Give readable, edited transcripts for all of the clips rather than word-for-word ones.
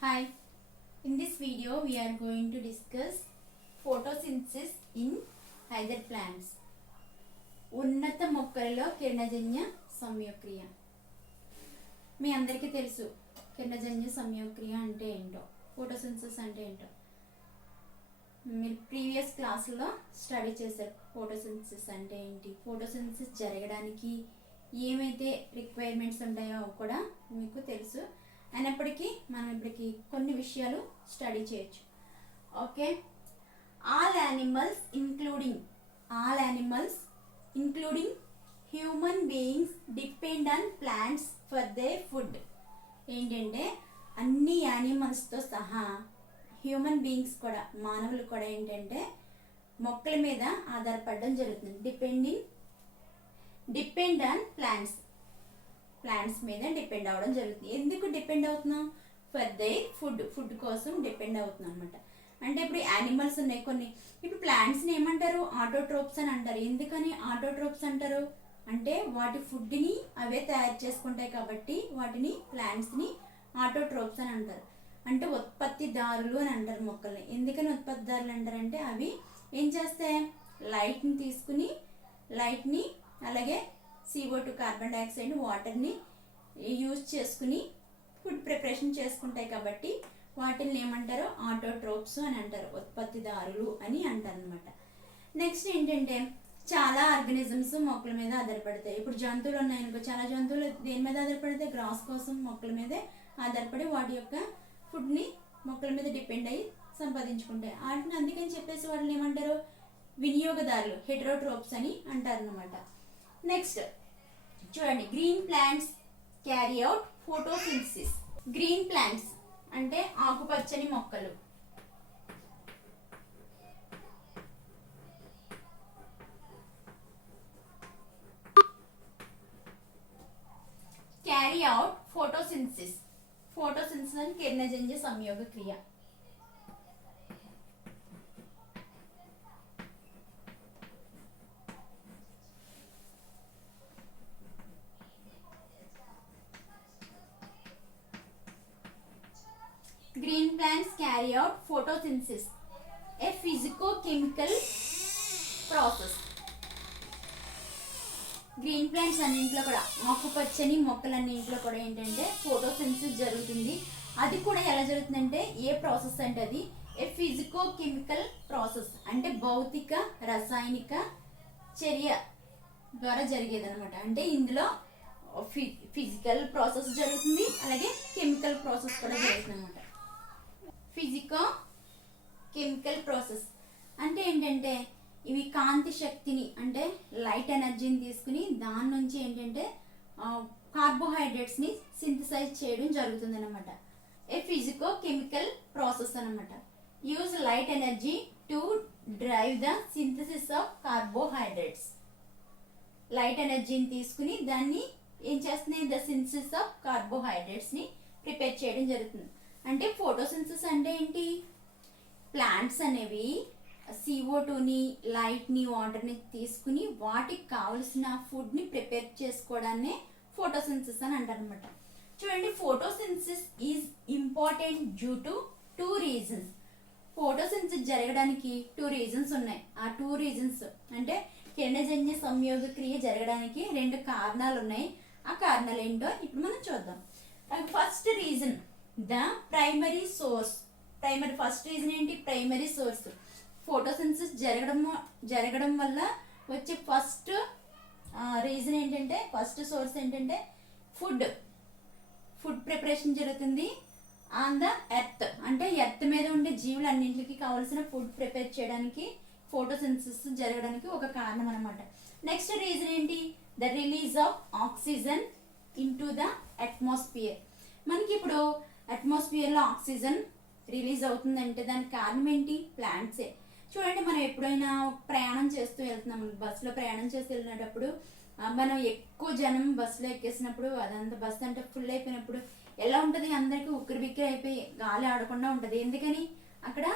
Hi, in this video we are going to discuss photosynthesis in hydroid plants. ఉన్నత మొక్కలలో కిరణజన్య సంయోగక్రియ. మీ అందరికీ తెలుసు కిరణజన్య సంయోగక్రియ అంటే ఏంటో, ఫోటోసింథసిస్ అంటే ఏంటో. మీరు ప్రీవియస్ క్లాసులో స్టడీ చేశారు ఫోటోసింథసిస్ అంటే ఏంటి, ఫోటోసింథసిస్ జరగడానికి ఏమైతే రిక్వైర్మెంట్స్ ఉంటాయో కూడా మీకు తెలుసు. అయినప్పటికీ మనం ఇప్పటికి కొన్ని విషయాలు స్టడీ చేయొచ్చు. Okay, all animals including human beings depend on plants for their food. ఏంటంటే అన్ని యానిమల్స్తో సహా హ్యూమన్ బీయింగ్స్ కూడా, మానవులు కూడా ఏంటంటే మొక్కల మీద ఆధారపడడం జరుగుతుంది. డిపెండ్ ఆన్ ప్లాంట్స్ మీద డిపెండ్ అవ్వడం జరుగుతుంది. ఎందుకు డిపెండ్ అవుతున్నాం? ఫర్ దే ఫుడ్ కోసం డిపెండ్ అవుతున్నాం అనమాట. అంటే ఇప్పుడు యానిమల్స్ ఉన్నాయి కొన్ని, ఇప్పుడు ప్లాంట్స్ని ఏమంటారు? ఆటోట్రోప్స్ అని అంటారు. ఎందుకని ఆటోట్రోప్స్ అంటారు అంటే వాటి ఫుడ్ని అవే తయారు చేసుకుంటాయి కాబట్టి వాటిని ప్లాంట్స్ని ఆటోట్రోప్స్ అని అంటారు. అంటే ఉత్పత్తిదారులు అని అంటారు మొక్కల్ని. ఎందుకని ఉత్పత్తిదారులు అంటారంటే అవి ఏం చేస్తాయి? లైట్ని అలాగే CO2 కార్బన్ డైఆక్సైడ్ వాటర్ని యూజ్ చేసుకుని ఫుడ్ ప్రిపరేషన్ చేసుకుంటాయి కాబట్టి వాటిని ఏమంటారు? ఆటోట్రోప్స్ అని అంటారు, ఉత్పత్తిదారులు అని అంటారు అనమాట. నెక్స్ట్ ఏంటంటే చాలా ఆర్గానిజమ్స్ మొక్కల మీద ఆధారపడతాయి. ఇప్పుడు జంతువులు ఉన్నాయనుకో, చాలా జంతువులు దేని మీద ఆధారపడతాయి? గ్రాస్ కోసం మొక్కల మీదే ఆధారపడి వాటి యొక్క ఫుడ్ని మొక్కల మీద డిపెండ్ అయ్యి సంపాదించుకుంటాయి. వాటిని అందుకని చెప్పేసి వాటిని ఏమంటారు? వినియోగదారులు, హెటరోట్రోప్స్ అని అంటారు అనమాట. నెక్స్ట్ చూడండి, green plants carry out photosynthesis. Green plants అంటే ఆకుపచ్చని మొక్కలు. క్యారీ అవుట్ ఫోటోసింథసిస్ అని కిరణజన్య సంయోగ క్రియ. Green plants carry out photosynthesis, a physico-chemical process. Green plants అన్నింటిలో కూడా, ఆకుపచ్చని మొక్కలన్నింటిలో కూడా ఏంటంటే ఫోటోసింథసిస్ జరుగుతుంది. అది కూడా ఎలా జరుగుతుందంటే ఏ ప్రాసెస్ అంటే అది ఏ ఫిజికో-కెమికల్ ప్రాసెస్, అంటే భౌతిక రసాయనిక చర్య ద్వారా జరిగేది అనమాట. అంటే ఇందులో ఫిజికల్ ప్రాసెస్ జరుగుతుంది, అలాగే కెమికల్ ప్రాసెస్ కూడా జరుగుతుంది అనమాట. ఫిజికో కెమికల్ ప్రాసెస్ అంటే ఏంటంటే ఇవి కాంతి శక్తిని, అంటే లైట్ ఎనర్జీని తీసుకుని దాని నుంచి ఏంటంటే కార్బోహైడ్రేట్స్ని సింథసైజ్ చేయడం జరుగుతుంది అనమాట. ఏ ఫిజికో కెమికల్ ప్రాసెస్ అనమాట. Use light energy to drive the synthesis of carbohydrates. Light ఎనర్జీని తీసుకుని దాన్ని ఏం చేస్తుంది? ద సింథసిస్ ఆఫ్ కార్బోహైడ్రేట్స్ని ప్రిపేర్ చేయడం జరుగుతుంది. అంటే ఫోటోసింథసిస్ అంటే ఏంటి? ప్లాంట్స్ అనేవి CO2ని, లైట్ని, వాటర్ని తీసుకుని వాటికి కావలసిన ఫుడ్ని ప్రిపేర్ చేసుకోవడాన్నే ఫోటోసింథసిస్ అని అంటారు అనమాట. చూడండి, photosynthesis is important due to 2 reasons. Photosynthesis జరగడానికి 2 రీజన్స్ ఉన్నాయి. ఆ 2 రీజన్స్ అంటే కిరణజన్య సంయోగ క్రియ జరగడానికి 2 కారణాలు ఉన్నాయి. ఆ కారణాలు ఏంటో ఇప్పుడు మనం చూద్దాం. First reason the primary source. First reason ఏంటి? Primary source. ఫోటోసింథసిస్ జరగడం వల్ల వచ్చే ఫస్ట్ రీజన్ ఏంటంటే, ఫస్ట్ సోర్స్ ఏంటంటే ఫుడ్ ప్రిపరేషన్ జరుగుతుంది ఆన్ ద ఎర్త్. అంటే ఎర్త్ మీద ఉండే జీవులన్నింటికి కావాల్సిన ఫుడ్ ప్రిపేర్ చేయడానికి ఫోటోసింథసిస్ జరగడానికి ఒక కారణం అనమాట. నెక్స్ట్ రీజన్ ఏంటి? The release of oxygen into the atmosphere. మనకి ఇప్పుడు అట్మాస్ఫియర్లో ఆక్సిజన్ రిలీజ్ అవుతుందంటే దానికి కారణం ఏంటి? ప్లాంట్సే. చూడండి, మనం ఎప్పుడైనా ప్రయాణం చేస్తూ వెళ్తున్నాం, బస్సులో ప్రయాణం చేస్తూ వెళ్ళినప్పుడు మనం ఎక్కువ జనం బస్సులో ఎక్కేసినప్పుడు అదంతా బస్సు అంటే ఫుల్ అయిపోయినప్పుడు ఎలా ఉంటుంది? అందరికీ ఉక్కిరి బిక్కిరి అయిపోయి గాలి ఆడకుండా ఉంటుంది. ఎందుకని? అక్కడ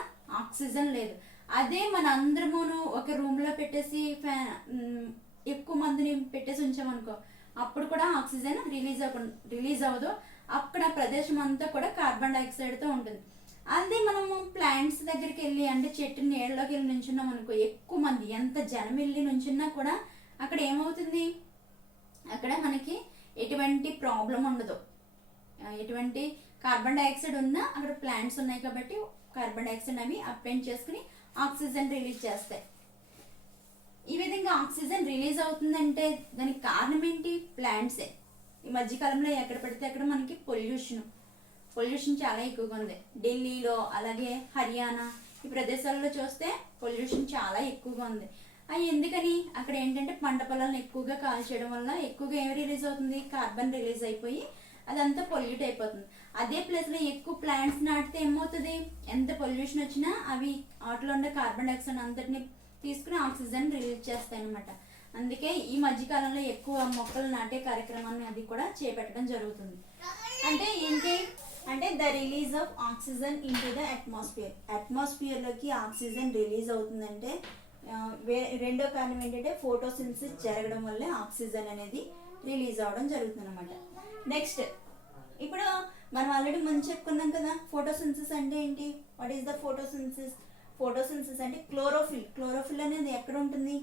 ఆక్సిజన్ లేదు. అదే మన అందరమును ఒక రూమ్లో పెట్టేసి ఎక్కువ మందిని పెట్టేసి ఉంచామనుకో, అప్పుడు కూడా ఆక్సిజన్ రిలీజ్ అవ్వదు. అక్కడ ప్రదేశం అంతా కూడా కార్బన్ డైఆక్సైడ్తో ఉంటుంది. అదే మనము ప్లాంట్స్ దగ్గరికి వెళ్ళి అంటే చెట్టు నీళ్ళలోకి వెళ్ళి నుంచున్నాం అనుకో, ఎక్కువ మంది ఎంత జనం వెళ్ళి నుంచున్నా కూడా అక్కడ ఏమవుతుంది, అక్కడ మనకి ఎటువంటి ప్రాబ్లం ఉండదు. ఎటువంటి కార్బన్ డైఆక్సైడ్ ఉన్నా అక్కడ ప్లాంట్స్ ఉన్నాయి కాబట్టి కార్బన్ డైఆక్సైడ్ అవి అప్లైన్ చేసుకుని ఆక్సిజన్ రిలీజ్ చేస్తాయి. ఈ విధంగా ఆక్సిజన్ రిలీజ్ అవుతుందంటే దానికి కారణం ఏంటి, ప్లాంట్సే. ఈ మధ్యకాలంలో ఎక్కడ పడితే అక్కడ మనకి పొల్యూషన్ చాలా ఎక్కువగా ఉంది. ఢిల్లీలో అలాగే హర్యానా ఈ ప్రదేశాల్లో చూస్తే పొల్యూషన్ చాలా ఎక్కువగా ఉంది. అవి ఎందుకని, అక్కడ ఏంటంటే పంట పొలాలను ఎక్కువగా కాల్చేయడం వల్ల ఎక్కువగా ఏమి రిలీజ్ అవుతుంది, కార్బన్ రిలీజ్ అయిపోయి అదంతా పొల్యూట్ అయిపోతుంది. అదే ప్లేస్లో ఎక్కువ ప్లాంట్స్ నాటితే ఏమవుతుంది, ఎంత పొల్యూషన్ వచ్చినా అవి వాటిలో ఉండే కార్బన్ డైఆక్సైడ్ అంతటిని తీసుకుని ఆక్సిజన్ రిలీజ్ చేస్తాయి అన్నమాట. అందుకే ఈ మధ్యకాలంలో ఎక్కువ మొక్కలు నాటే కార్యక్రమాన్ని అది కూడా చేపట్టడం జరుగుతుంది. అంటే ఏంటి అంటే the release of oxygen into the అట్మాస్ఫియర్లోకి ఆక్సిజన్ రిలీజ్ అవుతుందంటే రెండో కారణం ఏంటంటే ఫోటోసింథసిస్ జరగడం వల్లే ఆక్సిజన్ అనేది రిలీజ్ అవ్వడం జరుగుతుంది అనమాట. నెక్స్ట్ ఇప్పుడు మనం ఆల్రెడీ ముందు చెప్పుకున్నాం కదా, ఫోటోసింథసిస్ అంటే ఏంటి, వాట్ ఈస్ ద ఫోటోసింథసిస్ అంటే క్లోరోఫిల్ అనేది ఎక్కడ ఉంటుంది,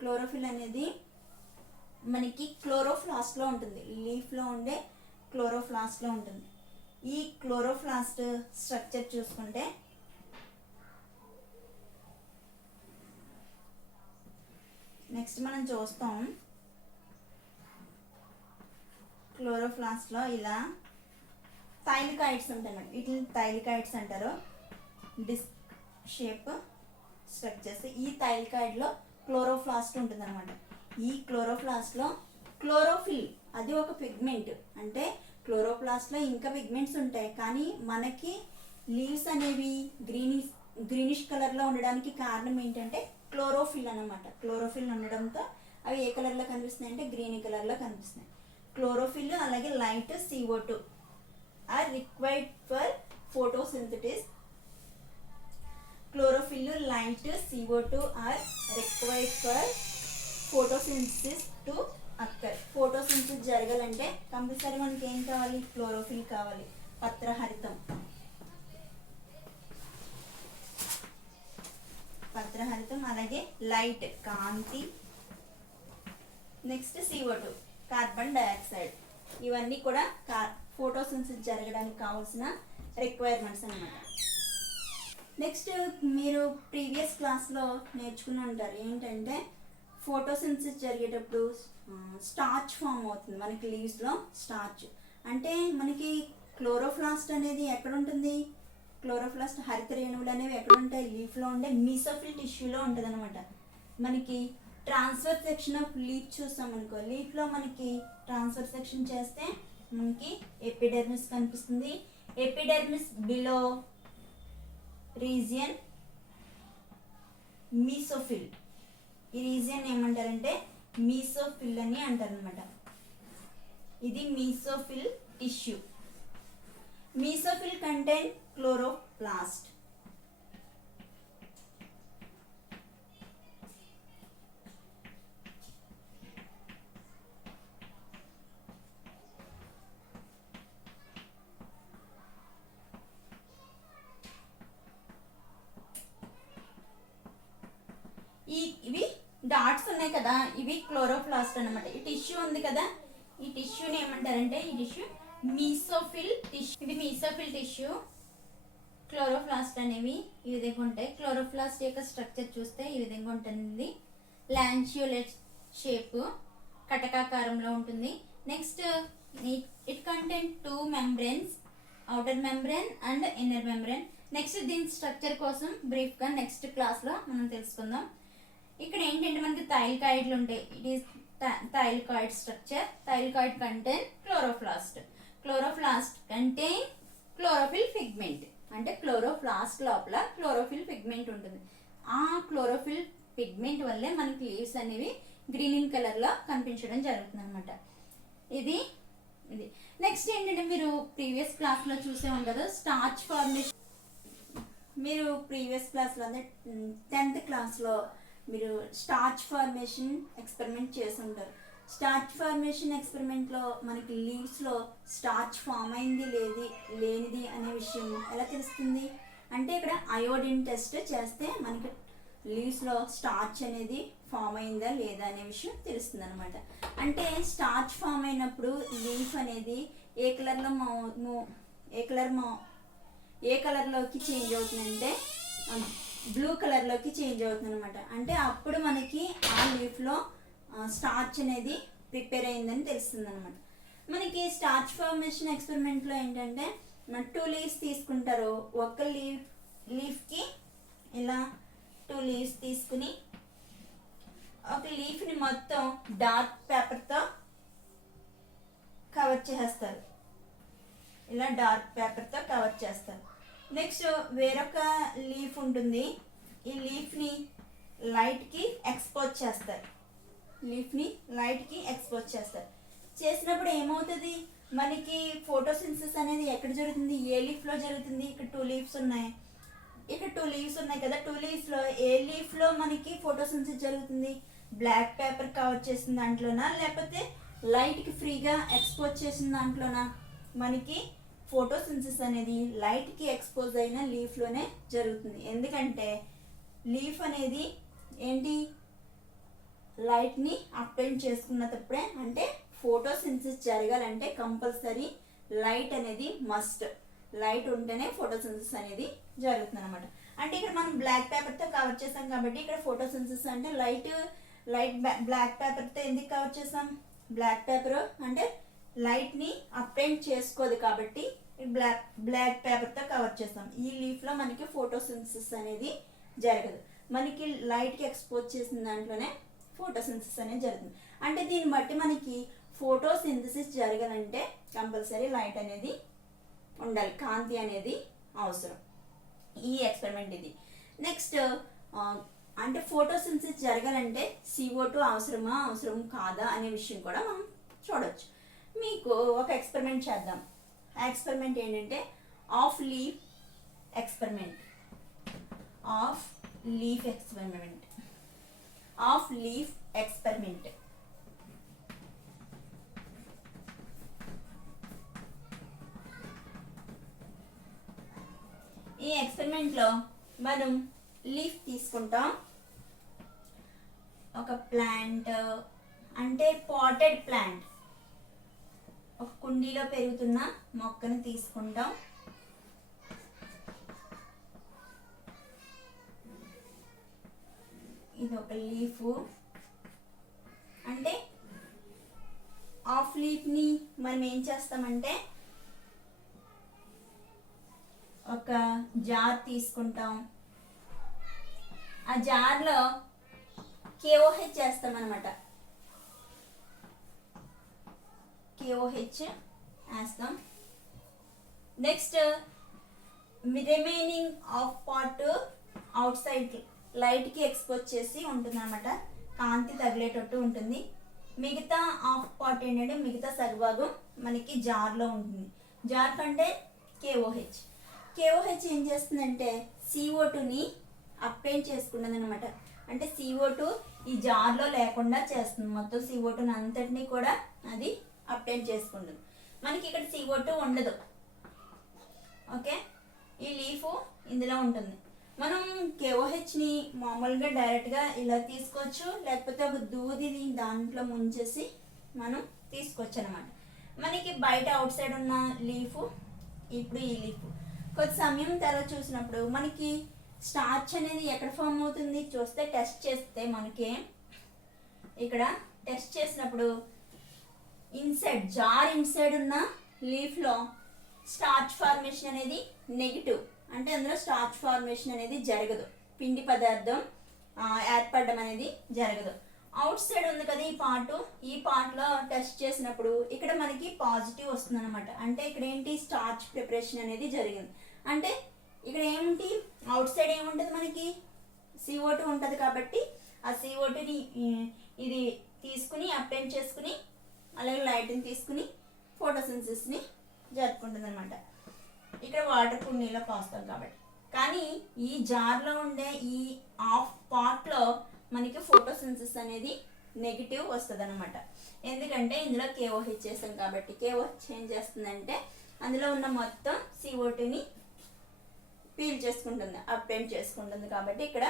క్లోరోఫిల్ అనేది మనకి క్లోరోప్లాస్ట్లో ఉంటుంది, లీఫ్లో ఉండే క్లోరోప్లాస్ట్లో ఉంటుంది. ఈ క్లోరోప్లాస్ట్ స్ట్రక్చర్ చూసుకుంటే నెక్స్ట్ మనం చూస్తాం, క్లోరోప్లాస్ట్లో ఇలా థైలికాయిడ్స్ ఉంటాయి అన్నమాట. వీటిని థైలికాయిడ్స్ అంటారు, డిస్క్ షేప్ స్ట్రక్చర్స్. ఈ థైలికాయిడ్లో క్లోరోప్లాస్ట్ ఉంటుంది అనమాట. ఈ క్లోరోప్లాస్ట్లో క్లోరోఫిల్ అది ఒక పిగ్మెంట్. అంటే క్లోరోప్లాస్ట్లో ఇంకా పిగ్మెంట్స్ ఉంటాయి, కానీ మనకి లీవ్స్ అనేవి గ్రీనిష్ కలర్లో ఉండడానికి కారణం ఏంటంటే క్లోరోఫిల్ అన్నమాట. క్లోరోఫిల్ ఉండడంతో అవి ఏ కలర్లో కనిపిస్తున్నాయి అంటే గ్రీన్ కలర్లో కనిపిస్తున్నాయి. క్లోరోఫిల్ అలాగే light CO2 are required for photosynthesis. Chlorophyll light CO2 are required for photosynthesis to occur. Photosynthesis జరగాలంటే కంపల్సరీ మనకి ఏం కావాలి, క్లోరోఫిల్ కావాలి. పత్రహరితం అలాగే లైట్ కాంతి, నెక్స్ట్ CO2 కార్బన్ డైఆక్సైడ్. ఇవన్నీ కూడా ఫోటోసింథసిస్ జరగడానికి కావాల్సిన రిక్వైర్మెంట్స్ అన్నమాట. నెక్స్ట్ మీరు ప్రీవియస్ క్లాస్లో నేర్చుకుని ఉంటారు ఏంటంటే ఫోటోసింథసిస్ జరిగేటప్పుడు స్టార్చ్ ఫామ్ అవుతుంది మనకి లీవ్స్లో. స్టార్చ్ అంటే మనకి క్లోరోప్లాస్ట్ అనేది ఎక్కడ ఉంటుంది, క్లోరోప్లాస్ట్ హరిత రేణువులు అనేవి ఎక్కడ ఉంటాయి, లీఫ్లో ఉండే మీసోఫిల్ టిష్యూలో ఉంటుంది అనమాట. మనకి ట్రాన్స్ఫర్ సెక్షన్ ఆఫ్ లీఫ్ చూస్తాం అనుకో, లీఫ్లో మనకి ట్రాన్స్ఫర్ సెక్షన్ చేస్తే మనకి ఎపిడెర్మిస్ కనిపిస్తుంది. Epidermis below region mesophyll. ఈ రీజియన్ ఏమంటారంటే మీసోఫిల్ అని అంటారు అనమాట. ఇది mesophyll tissue. Mesophyll contain chloroplast. ఇవి డాట్స్ ఉన్నాయి కదా, ఇవి క్లోరోప్లాస్ట్ అన్నమాట. ఈ టిష్యూ ఉంది కదా, ఈ టిష్యూని ఏమంటారంటే ఈ టిష్యూ మీసోఫిల్ టిష్యూ. ఇది మీసోఫిల్ టిష్యూ. క్లోరోప్లాస్ట్ అనేవి ఈ విధంగా ఉంటాయి. క్లోరోప్లాస్ట్ యొక్క స్ట్రక్చర్ చూస్తే ఈ విధంగా ఉంటుంది. లాంచ్యులేట్ షేప్, కటకాకారంలో ఉంటుంది. Next it contain 2 membranes, outer membrane and inner membrane. Next దీని స్ట్రక్చర్ కోసం బ్రీఫ్గా నెక్స్ట్ క్లాస్లో మనం తెలుసుకుందాం. ఇక్కడ ఏంటంటే మనకి థైలికాయిడ్లు ఉంటాయి. It is thylakoid structure. Thylakoid contain chloroplast. Chloroplast contain chlorophyll pigment. అంటే క్లోరోప్లాస్ట్ లోపల క్లోరోఫిల్ పిగ్మెంట్ ఉంటుంది. ఆ క్లోరోఫిల్ పిగ్మెంట్ వల్లే మనకి లీవ్స్ అనేవి గ్రీన్ కలర్లో కనిపించడం జరుగుతుంది అనమాట. ఇది నెక్స్ట్ ఏంటంటే మీరు ప్రీవియస్ క్లాస్లో చూసే ఉంటారు స్టార్చ్ ఫార్మేషన్. మీరు ప్రీవియస్ క్లాస్లో అంటే 10th క్లాస్లో మీరు స్టార్చ్ ఫార్మేషన్ ఎక్స్పెరిమెంట్ చేసి ఉంటారు. స్టార్చ్ ఫార్మేషన్ ఎక్స్పెరిమెంట్లో మనకి లీవ్స్లో స్టార్చ్ ఫామ్ అయింది లేనిది అనే విషయం ఎలా తెలుస్తుంది అంటే ఇక్కడ అయోడిన్ టెస్ట్ చేస్తే మనకి లీవ్స్లో స్టార్చ్ అనేది ఫామ్ అయిందా లేదా అనే విషయం తెలుస్తుంది అనమాట. అంటే స్టార్చ్ ఫామ్ అయినప్పుడు లీఫ్ అనేది ఏ కలర్లోకి చేంజ్ అవుతుందంటే బ్లూ కలర్లోకి చేంజ్ అవుతుంది అనమాట. అంటే అప్పుడు మనకి ఆ లీఫ్లో స్టార్చ్ అనేది ప్రిపేర్ అయిందని తెలుస్తుంది అనమాట. మనకి స్టార్చ్ ఫార్మేషన్ ఎక్స్పెరిమెంట్లో ఏంటంటే మన 2 లీవ్స్ తీసుకుంటారు. ఒక లీఫ్కి ఇలా 2 లీవ్స్ తీసుకుని ఒక లీఫ్ని మొత్తం డార్క్ పేపర్తో కవర్ చేస్తారు. ఇలా డార్క్ పేపర్తో కవర్ చేస్తారు. నెక్స్ట్ వేరొక లీఫ్ ఉంటుంది. ఈ లీఫ్ని లైట్కి ఎక్స్పోజ్ చేస్తారు. చేసినప్పుడు ఏమవుతుంది మనకి ఫోటోసింథసిస్ అనేది ఎక్కడ జరుగుతుంది, ఏ లీఫ్లో జరుగుతుంది. ఇక్కడ 2 లీవ్స్ ఉన్నాయి. కదా 2 లీవ్స్లో ఏ లీఫ్లో మనకి ఫోటోసింథసిస్ జరుగుతుంది, బ్లాక్ పేపర్ కవర్ చేసిన దాంట్లోనా లేకపోతే లైట్కి ఫ్రీగా ఎక్స్పోజ్ చేసిన దాంట్లోనా. మనకి ఫోటోసింథసిస్ అనేది లైట్కి ఎక్స్పోజ్ అయిన లీఫ్లోనే జరుగుతుంది. ఎందుకంటే లీఫ్ అనేది ఏంటి లైట్ని అప్టైన్ చేసుకున్నప్పుడే, అంటే ఫోటోసింథసిస్ జరగాలంటే కంపల్సరీ లైట్ అనేది మస్ట్. లైట్ ఉంటేనే ఫోటోసింథసిస్ అనేది జరుగుతుంది అనమాట. అంటే ఇక్కడ మనం బ్లాక్ పేపర్తో కవర్ చేసాం కాబట్టి ఇక్కడ ఫోటోసింథసిస్ అంటే లైట్ బ్లాక్ పేపర్తో ఎందుకు కవర్ చేసాం, బ్లాక్ పేపర్ అంటే లైట్ని అప్టైన్ చేసుకోదు కాబట్టి బ్లాక్ పేపర్తో కవర్ చేస్తాం. ఈ లీఫ్లో మనకి ఫోటోసింథసిస్ అనేది జరగదు. మనకి లైట్కి ఎక్స్పోజ్ చేసిన దాంట్లోనే ఫోటోసింథసిస్ అనేది జరుగుతుంది. అంటే దీన్ని బట్టి మనకి ఫోటోసింథసిస్ జరగాలంటే కంపల్సరీ లైట్ అనేది ఉండాలి, కాంతి అనేది అవసరం. ఈ ఎక్స్పెరిమెంట్ ఇది. నెక్స్ట్ అంటే ఫోటోసింథసిస్ జరగాలంటే CO2 అవసరం కాదా అనే విషయం కూడా మనం చూడవచ్చు. మీకు ఒక ఎక్స్పెరిమెంట్ చేద్దాం. ఆ ఎక్స్పెరిమెంట్ ఏంటంటే ఆఫ్ లీఫ్ ఎక్స్పెరిమెంట్. ఈ ఎక్స్పెరిమెంట్లో మనం లీఫ్ తీసుకుంటాం. ఒక ప్లాంట్ అంటే పాటెడ్ ప్లాంట్, ఒక కుండీలో పెరుగుతున్న మొక్కను తీసుకుంటాం. ఇది ఒక లీఫ్. అంటే ఆఫ్ లీఫ్ని మనం ఏం చేస్తామంటే ఒక జార్ తీసుకుంటాం. ఆ జార్లో KOH చేస్తాం అనమాట. KOH వేస్తాం. Next remaining of part outside లైట్కి ఎక్స్పోజ్ చేసి ఉంటుంది అనమాట, కాంతి తగిలేటట్టు ఉంటుంది. మిగతా ఆఫ్ పార్ట్ ఏంటంటే మిగతా సగభాగం మనకి జార్లో ఉంటుంది. జార్ కంటే KOH ఏం చేస్తుందంటే CO2ని అప్టైన్ చేసుకున్నది అనమాట. అంటే CO2 ఈ జార్లో లేకుండా చేస్తుంది. మొత్తం CO2ని అంతటినీ కూడా అది అప్టైన్ చేసుకుంటుంది. మనకి ఇక్కడ CO2 ఉండదు. ఓకే, ఈ లీఫ్ ఇందులో ఉంటుంది. మనం KOHని మామూలుగా డైరెక్ట్గా ఇలా తీసుకోవచ్చు, లేకపోతే ఒక దూదిని దాంట్లో ముంచేసి మనం తీసుకోవచ్చు అనమాట. మనకి బయట అవుట్ సైడ్ ఉన్న లీఫ్, ఇప్పుడు ఈ లీఫ్ కొద్ది సమయం తర్వాత చూసినప్పుడు మనకి స్టార్చ్ అనేది ఎక్కడ ఫామ్ అవుతుంది చూస్తే టెస్ట్ చేస్తే మనకి ఇక్కడ టెస్ట్ చేసినప్పుడు జార్ ఇన్సైడ్ ఉన్న లీఫ్లో స్టార్చ్ ఫార్మేషన్ అనేది నెగిటివ్. అంటే అందులో స్టార్చ్ ఫార్మేషన్ అనేది జరగదు, పిండి పదార్థం ఏర్పడడం అనేది జరగదు. అవుట్ సైడ్ ఉంది కదా ఈ పార్ట్లో టెస్ట్ చేసినప్పుడు ఇక్కడ మనకి పాజిటివ్ వస్తుంది అనమాట. అంటే ఇక్కడ ఏంటి స్టార్చ్ ప్రిపరేషన్ అనేది జరిగింది. అంటే ఇక్కడ ఏమిటి అవుట్ సైడ్ ఏముంటుంది మనకి CO2 ఉంటుంది కాబట్టి ఆ CO2ని ఇది తీసుకుని అప్టైన్ చేసుకుని అలాగే లైట్ని తీసుకుని ఫోటోసింథసిస్ని జరుపుకుంటుంది అనమాట. ఇక్కడ వాటర్ కుండీలో పోస్తాం కాబట్టి. కానీ ఈ జార్లో ఉండే ఈ ఆఫ్ పార్ట్లో మనకి ఫోటోసింథసిస్ అనేది నెగిటివ్ వస్తుంది అనమాట. ఎందుకంటే ఇందులో KOH చేస్తాం కాబట్టి. KOH ఏం చేస్తుందంటే అందులో ఉన్న మొత్తం CO2ని పీల్ చేసుకుంటుంది, అబ్టైన్ చేసుకుంటుంది. కాబట్టి ఇక్కడ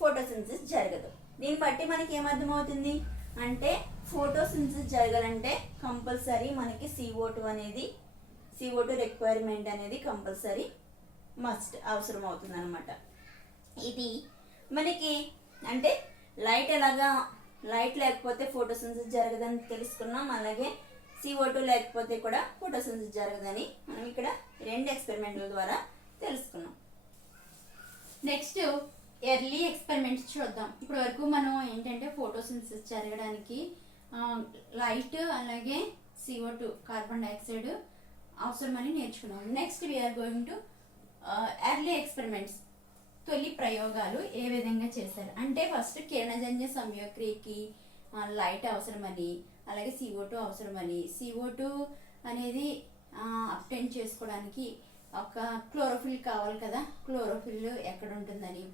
ఫోటోసింథసిస్ జరగదు. దీన్ని బట్టి మనకి ఏమర్థమవుతుంది అంటే ఫోటోసింథసిస్ జరగాలంటే కంపల్సరీ మనకి CO2 రిక్వైర్మెంట్ అనేది కంపల్సరీ మస్ట్ అవసరం అవుతుంది అనమాట. ఇది మనకి అంటే లైట్ లేకపోతే ఫోటోసింథసిస్ జరగదని తెలుసుకున్నాం. అలాగే CO2 లేకపోతే కూడా ఫోటోసింథసిస్ జరగదని మనం ఇక్కడ 2 ఎక్స్పెరిమెంట్ల ద్వారా తెలుసుకున్నాం. నెక్స్ట్ ఎర్లీ ఎక్స్పెరిమెంట్స్ చూద్దాం. ఇప్పటి వరకు మనం ఏంటంటే ఫోటోసింథసిస్ జరగడానికి లైట్ అలాగే CO2 కార్బన్ డైఆక్సైడ్ అవసరమని నేర్చుకున్నాం. Next we are going to early experiments, తొలి ప్రయోగాలు ఏ విధంగా చేశారు అంటే ఫస్ట్ కిరణజన్య సంయోక్రియకి లైట్ అవసరమని, అలాగే CO2 అవసరమని, CO2 అనేది అబ్టైన్ చేసుకోవడానికి ఒక క్లోరోఫిల్ కావాలి కదా, క్లోరోఫిల్ ఎక్కడ ఉంటుందని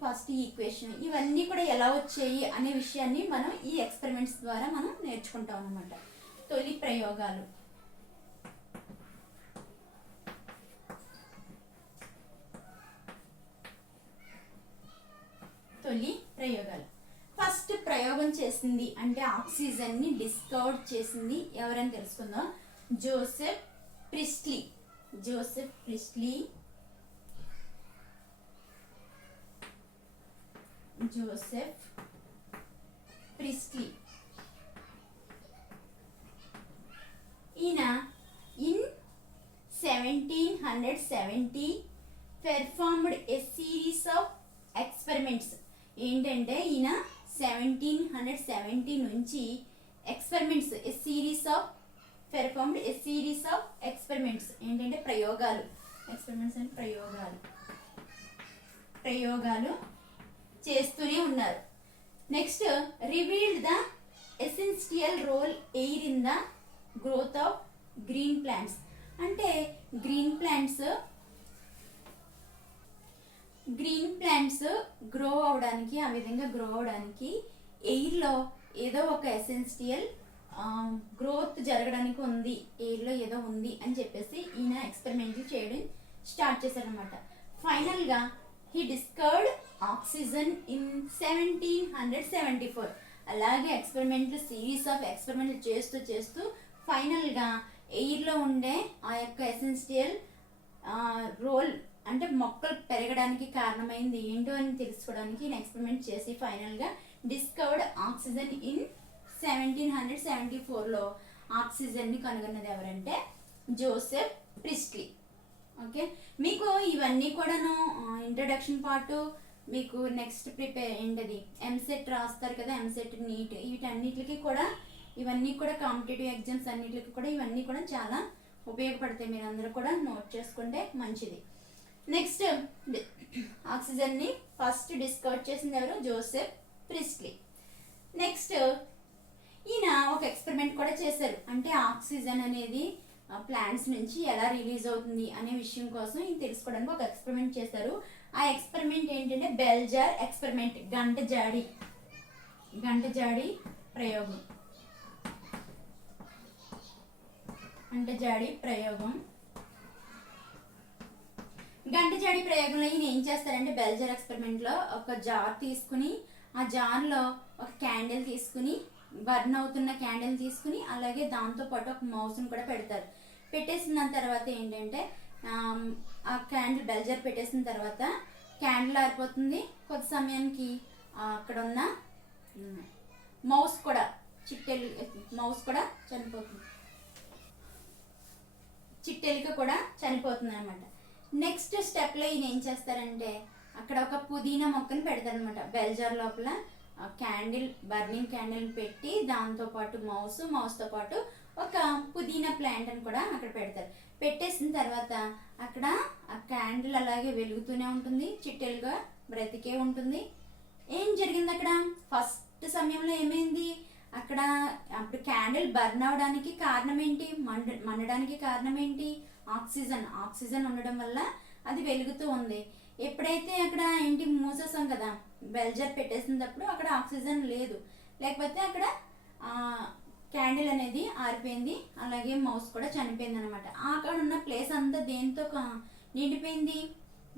ఫస్ట్ ఈక్వేషన్, ఇవన్నీ కూడా ఎలా వచ్చాయి అనే విషయాన్ని మనం ఈ ఎక్స్పెరిమెంట్స్ ద్వారా మనం నేర్చుకుంటాం అన్నమాట. తొలి ప్రయోగాలు ఫస్ట్ ప్రయోగం చేసింది అంటే ఆక్సిజన్ ని డిస్కవర్ చేసింది ఎవరని తెలుసుకుందాం. Joseph Priestley. ఈయన in 1770 performed a series of experiments. ఏంటంటే ఈయన 1770 నుంచి experiments performed a series of experiments ఏంటంటే ప్రయోగాలు, ఎక్స్పెరిమెంట్స్ అంటే ప్రయోగాలు చేస్తూనే ఉన్నారు. Next revealed the essential role air in the growth of green plants. అంటే గ్రీన్ ప్లాంట్స్ గ్రో అవడానికి, ఆ విధంగా గ్రో అవడానికి ఎయిర్లో ఏదో ఒక ఎసెన్షియల్ గ్రోత్ జరగడానికి ఉంది, ఎయిర్లో ఏదో ఉంది అని చెప్పేసి ఈయన ఎక్స్పెరిమెంట్లు చేయడం స్టార్ట్ చేశారనమాట. ఫైనల్గా హీ డిస్కవర్డ్ ఆక్సిజన్ ఇన్ 1774. అలాగే సిరీస్ ఆఫ్ ఎక్స్పెరిమెంట్లు చేస్తూ ఫైనల్గా ఎయిర్లో ఉండే ఆ యొక్క ఎసెన్షియల్ రోల్ అంటే మొక్కలు పెరగడానికి కారణమైంది ఏంటో అని తెలుసుకోవడానికి ఎక్స్పెరిమెంట్ చేసి ఫైనల్గా డిస్కవర్డ్ ఆక్సిజన్ ఇన్ 1774లో ఆక్సిజన్ని కనుగొన్నది ఎవరంటే జోసెఫ్ ప్రిస్ట్లీ. ఓకే, మీకు ఇవన్నీ కూడాను ఇంట్రడక్షన్ పార్ట్ మీకు నెక్స్ట్ ప్రిపేర్ ఏంటది ఎంసెట్ రాస్తారు కదా, ఎంసెట్ నీట్, వీటన్నిటికి కూడా ఇవన్నీ కూడా కాంపిటేటివ్ ఎగ్జామ్స్ అన్నిటికి కూడా ఇవన్నీ కూడా చాలా ఉపయోగపడతాయి. మీరు అందరూ కూడా నోట్ చేసుకుంటే మంచిది. నెక్స్ట్ ఆక్సిజన్ని ఫస్ట్ డిస్కవర్ చేసింది ఎవరు? Joseph Priestley. నెక్స్ట్ ఈయన ఒక ఎక్స్పెరిమెంట్ కూడా చేశారు. అంటే ఆక్సిజన్ అనేది ప్లాంట్స్ నుంచి ఎలా రిలీజ్ అవుతుంది అనే విషయం కోసం ఈయన తెలుసుకోవడానికి ఒక ఎక్స్పెరిమెంట్ చేశారు. ఆ ఎక్స్పెరిమెంట్ ఏంటంటే బెల్ జార్ ఎక్స్పెరిమెంట్, గంట జాడి ప్రయోగం. గంట జాడి ప్రయోగంలో ఈయన ఏం చేస్తారంటే బెల్ జార్ ఎక్స్పెరిమెంట్లో ఒక జార్ తీసుకుని ఆ జార్లో ఒక క్యాండిల్ తీసుకుని బర్న్ అవుతున్న క్యాండిల్ తీసుకుని అలాగే దాంతోపాటు ఒక మౌస్ని కూడా పెడతారు. పెట్టేసిన తర్వాత ఏంటంటే ఆ క్యాండిల్ బెల్ జార్ పెట్టేసిన తర్వాత క్యాండిల్ ఆరిపోతుంది. కొద్ది సమయానికి అక్కడ ఉన్న మౌస్ కూడా చనిపోతుంది, చిట్టెలిక కూడా చనిపోతుంది అనమాట. నెక్స్ట్ స్టెప్లో ఈయన ఏం చేస్తారంటే అక్కడ ఒక పుదీనా మొక్కను పెడతారనమాట. బెల్ జార్ లోపల బర్నింగ్ క్యాండిల్ పెట్టి దాంతోపాటు మౌస్తో పాటు ఒక పుదీనా ప్లాంట్ అని కూడా అక్కడ పెడతారు. పెట్టేసిన తర్వాత అక్కడ ఆ క్యాండిల్ అలాగే వెలుగుతూనే ఉంటుంది, చిట్టెలుగా బ్రతికే ఉంటుంది. ఏం జరిగింది అక్కడ? ఫస్ట్ సమయంలో ఏమైంది అక్కడ? అప్పుడు క్యాండిల్ బర్న్ అవడానికి కారణం ఏంటి? మండడానికి కారణం ఏంటి? ఆక్సిజన్ ఉండడం వల్ల అది వెలుగుతూ ఉంది. ఎప్పుడైతే అక్కడ ఏంటి మూసేసాం కదా, బెల్జర్ పెట్టేసినప్పుడు అక్కడ ఆక్సిజన్ లేదు, లేకపోతే అక్కడ క్యాండిల్ అనేది ఆరిపోయింది, అలాగే మౌస్ కూడా చనిపోయింది అనమాట. అక్కడ ఉన్న ప్లేస్ అంతా దేంతో నిండిపోయింది,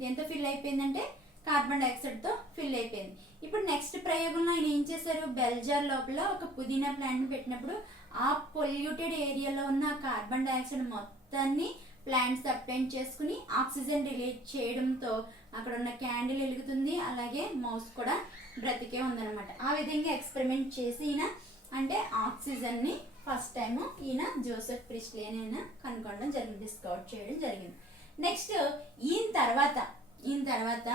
దేంతో ఫిల్ అయిపోయిందంటే కార్బన్ డైఆక్సైడ్తో ఫిల్ అయిపోయింది. ఇప్పుడు నెక్స్ట్ ప్రయోగంలో ఆయన ఏం చేశారు, బెల్జర్ లోపల ఒక పుదీనా ప్లాంట్ని పెట్టినప్పుడు ఆ పొల్యూటెడ్ ఏరియాలో ఉన్న కార్బన్ డైఆక్సైడ్ మొత్తాన్ని ప్లాంట్ సబ్టెంట్ చేసుకుని ఆక్సిజన్ రిలీజ్ చేయడంతో అక్కడ ఉన్న క్యాండిల్ వెలుగుతుంది, అలాగే మౌస్ కూడా బ్రతికే ఉందన్నమాట. ఆ విధంగా ఎక్స్పెరిమెంట్ చేసి ఈయన అంటే ఆక్సిజన్ని ఫస్ట్ టైము ఈయన జోసెఫ్ ప్రిస్లీ అని కనుక్కోవడం జరిగింది, డిస్కవర్ చేయడం జరిగింది. నెక్స్ట్ ఈయన తర్వాత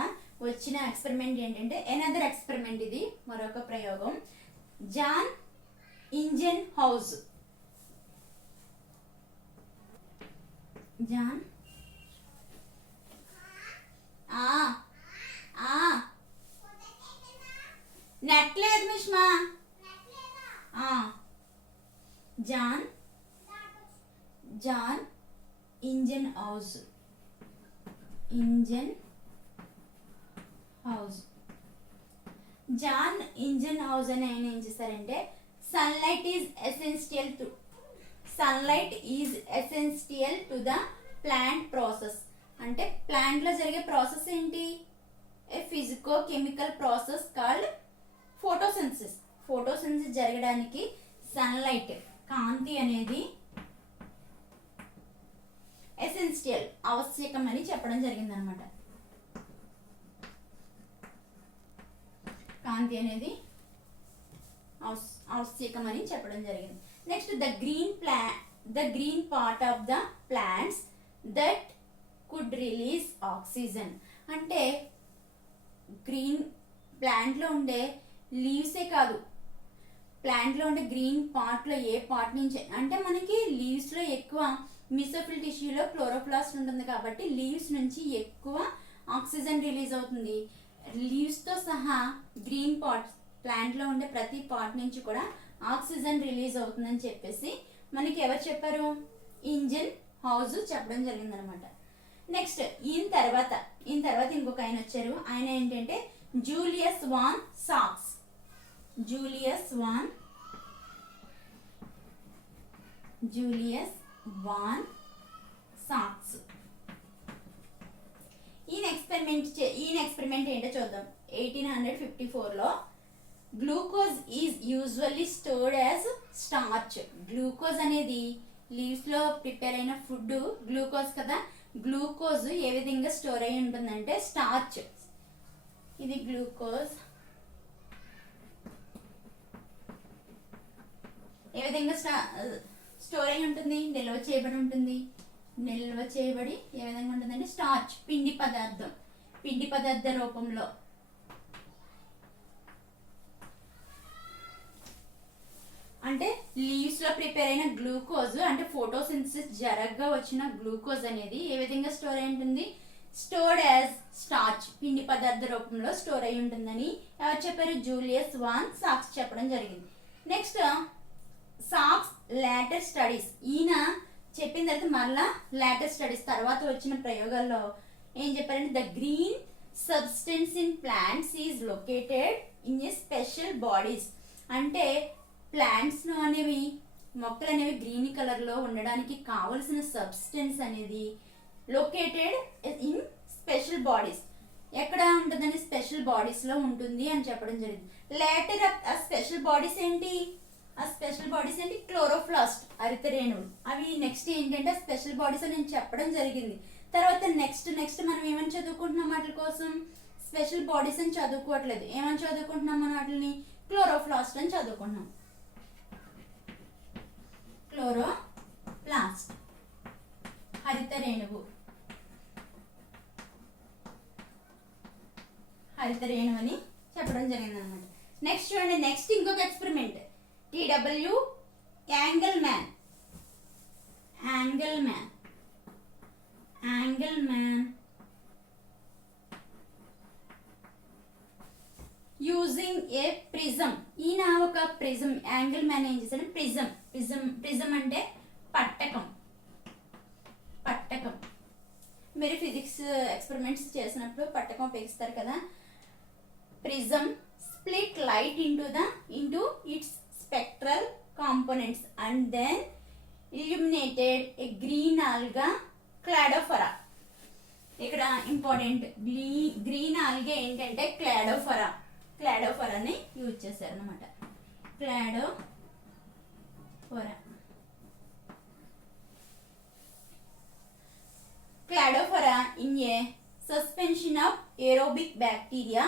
వచ్చిన ఎక్స్పెరిమెంట్ ఏంటంటే ఎనదర్ ఎక్స్పెరిమెంట్, ఇది మరొక ప్రయోగం. Jan Ingenhousz. జాన్ నెట్ లేదు మిష్మా. Jan Ingenhousz. Jan Ingenhousz అని ఆయన ఏం చేస్తారంటే sunlight is essential to the plant process. అంటే ప్లాంట్లో జరిగే ప్రాసెస్ ఏంటి, a physico chemical process called photosynthesis. Photosynthesis జరగడానికి సన్లైట్, కాంతి అనేది ఎసెన్షియల్, ఆవశ్యకం అని చెప్పడం జరిగింది అనమాట. కాంతి అనేది ఆవశ్యకం అని చెప్పడం జరిగింది. Next the green part of the plants that could release oxygen. అంటే గ్రీన్ ప్లాంట్లో ఉండే లీవ్సే కాదు, ప్లాంట్లో ఉండే గ్రీన్ పార్ట్లో ఏ పార్ట్ నుంచి అంటే మనకి లీవ్స్లో ఎక్కువ మిసోఫిల్ టిష్యూలో క్లోరోప్లాస్ట్ ఉంటుంది కాబట్టి లీవ్స్ నుంచి ఎక్కువ ఆక్సిజన్ రిలీజ్ అవుతుంది. లీవ్స్తో సహా గ్రీన్ పార్ట్స్ ప్లాంట్లో ఉండే ప్రతి పార్ట్ నుంచి కూడా ఆక్సిజన్ రిలీజ్ అవుతుందని చెప్పేసి మనకి ఎవరు చెప్పారు, ఇంజన్ హౌస్ చెప్పడం జరిగింది అనమాట. నెక్స్ట్ ఈయన తర్వాత ఇంకొక ఆయన వచ్చారు, ఆయన ఏంటంటే జూలియస్ వాన్ సాక్స్. జూలియస్ వాన్ సాక్స్. ఈయన ఎక్స్పెరిమెంట్ ఏంటో చూద్దాం. 1854లో glucose is usually stored as starch. Glucose అనేది లీవ్స్లో ప్రిపేర్ అయిన ఫుడ్ గ్లూకోజ్ కదా, గ్లూకోజ్ ఏ విధంగా స్టోర్ అయి ఉంటుందంటే స్టార్చ్. ఇది గ్లూకోజ్ ఏ విధంగా స్టోర్ అయి ఉంటుంది, నిల్వ చేయబడి ఏ విధంగా ఉంటుందంటే స్టార్చ్, పిండి పదార్థ రూపంలో. అంటే లీవ్స్ లో ప్రిపేర్ అయిన గ్లూకోజ్ అంటే ఫోటోసింథసిస్ జరగగా వచ్చిన గ్లూకోజ్ అనేది ఏ విధంగా స్టోర్ అయి ఉంటుంది, స్టోర్డ్ యాజ్ స్టార్చ్, పిండి పదార్థ రూపంలో స్టోర్ అయి ఉంటుందని ఎవరు చెప్పారు, జూలియస్ వాన్ సాక్స్ చెప్పడం జరిగింది. Next socks later studies. ఈయన చెప్పిన తర్వాత మళ్ళా లేటర్ స్టడీస్ తర్వాత వచ్చిన ప్రయోగాల్లో ఏం చెప్పారంటే the green substance in plants is located in a special bodies. అంటే ప్లాంట్స్ అనేవి మొక్కలు అనేవి గ్రీన్ కలర్లో ఉండడానికి కావలసిన సబ్స్టెన్స్ అనేది లొకేటెడ్ ఇన్ స్పెషల్ బాడీస్. ఎక్కడ ఉంటుందని స్పెషల్ బాడీస్లో ఉంటుంది అని చెప్పడం జరిగింది. లేటర్ ఆ స్పెషల్ బాడీస్ ఏంటి, క్లోరోప్లాస్ట్, హరిత రేణువులు. అవి నెక్స్ట్ ఏంటంటే స్పెషల్ బాడీస్ అని నేను చెప్పడం జరిగింది. తర్వాత నెక్స్ట్ మనం ఏమని చదువుకుంటున్నాం వాటి కోసం, స్పెషల్ బాడీస్ అని చదువుకోవట్లేదు, ఏమని చదువుకుంటున్నాం మన వాటిని, క్లోరోప్లాస్ట్ అని చదువుకుంటున్నాం. క్లోరోప్లాస్ట్ హరిత రేణువు అని చెప్పడం జరిగింది అనమాట. నెక్స్ట్ చూడండి, నెక్స్ట్ ఇంకొక experiment TW Engelmann using a prism. ఈయన ఒక ప్రిజం, యాంగిల్మ్యాన్ ఏం చేశాడు, ప్రిజం అంటే పట్టకం. మీరు ఫిజిక్స్ ఎక్స్పెరిమెంట్స్ చేసినప్పుడు పట్టకం ఉపయోగిస్తారు కదా. Prism split light into its spectral components and then illuminated a green alga cladophora. ఇక్కడ ఇంపార్టెంట్ గ్రీన్ ఆల్గే ఏంటంటే క్లాడోఫరాని యూజ్ చేశారు అనమాట. Cladophora in a suspension of aerobic bacteria.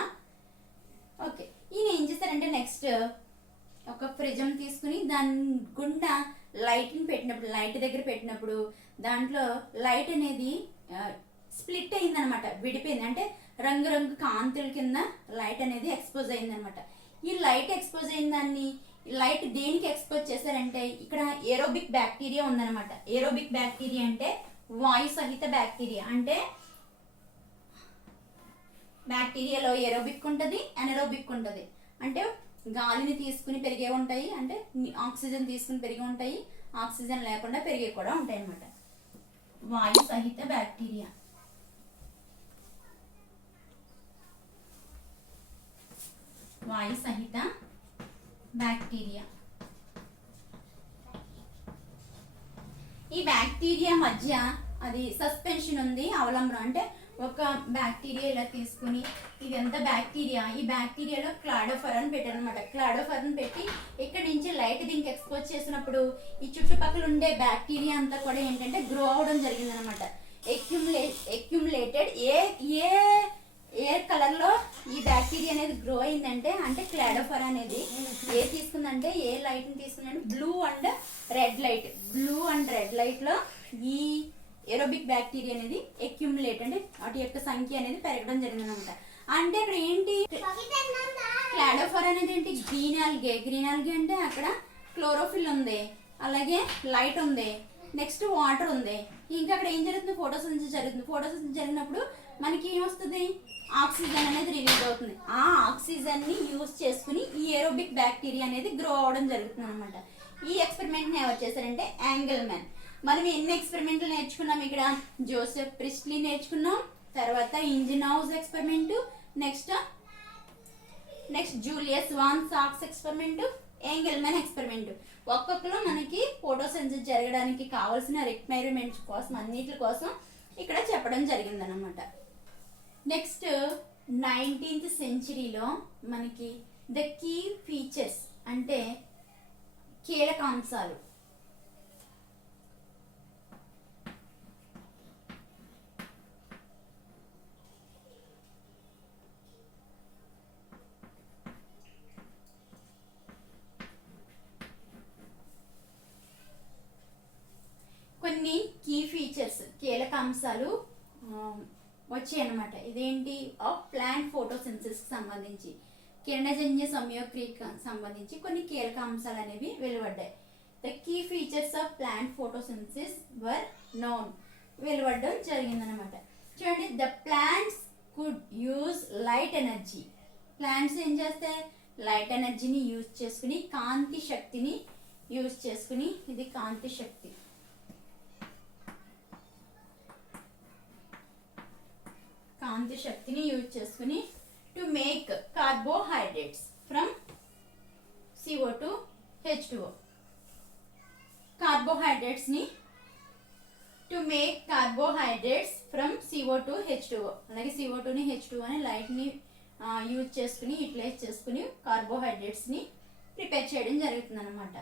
Okay, ఈయన ఏం చేస్తారంటే నెక్స్ట్ ఒక ప్రిజం తీసుకుని దాని గుండా లైట్ దగ్గర పెట్టినప్పుడు దాంట్లో లైట్ అనేది స్ప్లిట్ అయిందనమాట, విడిపోయింది. అంటే రంగురంగు కాంతుల కింద లైట్ అనేది ఎక్స్పోజ్ అయిందనమాట. ఈ లైట్ ఎక్స్పోజ్ అయిన దాన్ని లైట్ దేనికి ఎక్స్పోజ్ చేశారంటే ఇక్కడ ఏరోబిక్ బ్యాక్టీరియా ఉందన్నమాట. ఏరోబిక్ బ్యాక్టీరియా అంటే వాయు సహిత బ్యాక్టీరియా. అంటే బ్యాక్టీరియాలో ఏరోబిక్ ఉంటుంది, అనెరోబిక్ ఉంటుంది. అంటే గాలిని తీసుకుని పెరిగే ఉంటాయి, అంటే ఆక్సిజన్ తీసుకుని పెరిగి ఉంటాయి, ఆక్సిజన్ లేకుండా పెరిగే కూడా ఉంటాయి అన్నమాట. వాయు సహిత బ్యాక్టీరియా. ఈ బ్యాక్టీరియా మధ్య అది సస్పెన్షన్ ఉంది, అవలంబనం. అంటే ఒక బ్యాక్టీరియా ఇలా తీసుకుని ఇదంతా బ్యాక్టీరియా, ఈ బ్యాక్టీరియాలో క్లాడోఫరాని పెట్టారు అనమాట. క్లాడోఫరాని పెట్టి ఇక్కడ నుంచి లైట్ దీనికి ఎక్స్పోజ్ చేసినప్పుడు ఈ చుట్టుపక్కల ఉండే బ్యాక్టీరియా అంతా కూడా ఏంటంటే గ్రో అవడం జరిగింది అనమాట. ఎక్యుములేటెడ్ ఏ కలర్ లో ఈ బ్యాక్టీరియా అనేది గ్రో అయిందంటే, అంటే క్లాడోఫరా అనేది తీసుకుందంటే ఏ లైట్ ని తీసుకుందంటే బ్లూ అండ్ రెడ్ లైట్ లో ఈ ఏరోబిక్ బ్యాక్టీరియా అనేది ఎక్యుములేట్, అంటే వాటి యొక్క సంఖ్య అనేది పెరగడం జరిగింది అనమాట. అంటే అక్కడ ఏంటి క్లాడోఫరా అనేది ఏంటి గ్రీన్ ఆల్గే అంటే అక్కడ క్లోరోఫిల్ ఉంది, అలాగే లైట్ ఉంది, నెక్స్ట్ వాటర్ ఉంది. ఇంకా అక్కడ ఏం జరుగుతుంది, ఫోటోసింథసిస్ జరిగినప్పుడు మనకి ఏమొస్తుంది, ఆక్సిజన్ అనేది రిలీజ్ అవుతుంది. ఆ ఆక్సిజన్ ని యూజ్ చేసుకుని ఈ ఏరోబిక్ బ్యాక్టీరియా అనేది గ్రో అవడం జరుగుతుంది అనమాట. ఈ ఎక్స్పెరిమెంట్ ని ఎవరు చేశారంటే యాంగిల్మన్. మనం ఎన్ని ఎక్స్పెరిమెంట్లు నేర్చుకున్నాం ఇక్కడ, జోసెఫ్ ప్రిస్ట్లీ నేర్చుకున్నాం, తర్వాత Ingenhousz experiment, next Julius von సాక్స్ ఎక్స్పెరిమెంట్, యాంగిల్మన్ ఎక్స్పెరిమెంట్. ఒక్కొక్కరు మనకి ఫోటోసింథసిస్ జరగడానికి కావాల్సిన రిక్వైర్మెంట్స్ కోసం అన్నిటి కోసం ఇక్కడ చెప్పడం జరిగిందనమాట. నెక్స్ట్ 19th సెంచరీలో మనకి ద కీ ఫీచర్స్ అంటే కీలకాంశాలు. కొన్ని కీ ఫీచర్స్ కీలకాంశాలు వచ్చాయి అన్నమాట. ఇదేంటి ఆఫ్ ప్లాంట్ ఫోటోసింథసిస్ కి సంబంధించి కిరణజన్య సంయోక్రియకి సంబంధించి కొన్ని కీలక అంశాలు అనేవి వెలువడ్డాయి. The key features of plant photosynthesis were known, వెలువడడం జరిగిందనమాట. చూడండి, the plants could use light energy. Plants ఏం చేస్తాయి, లైట్ ఎనర్జీని యూజ్ చేసుకుని కాంతి శక్తిని యూజ్ చేసుకుని, ఇది కాంతి శక్తి, యూజ్ చేసుకుని to make carbohydrates from CO2 H2O. కార్బోహైడ్రేట్స్ని to make carbohydrates from CO2 H2O. అలాగే CO2ని H2O అని లైట్ని యూజ్ చేసుకుని యూటిలైజ్ చేసుకుని కార్బోహైడ్రేట్స్ని ప్రిపేర్ చేయడం జరుగుతుంది అనమాట.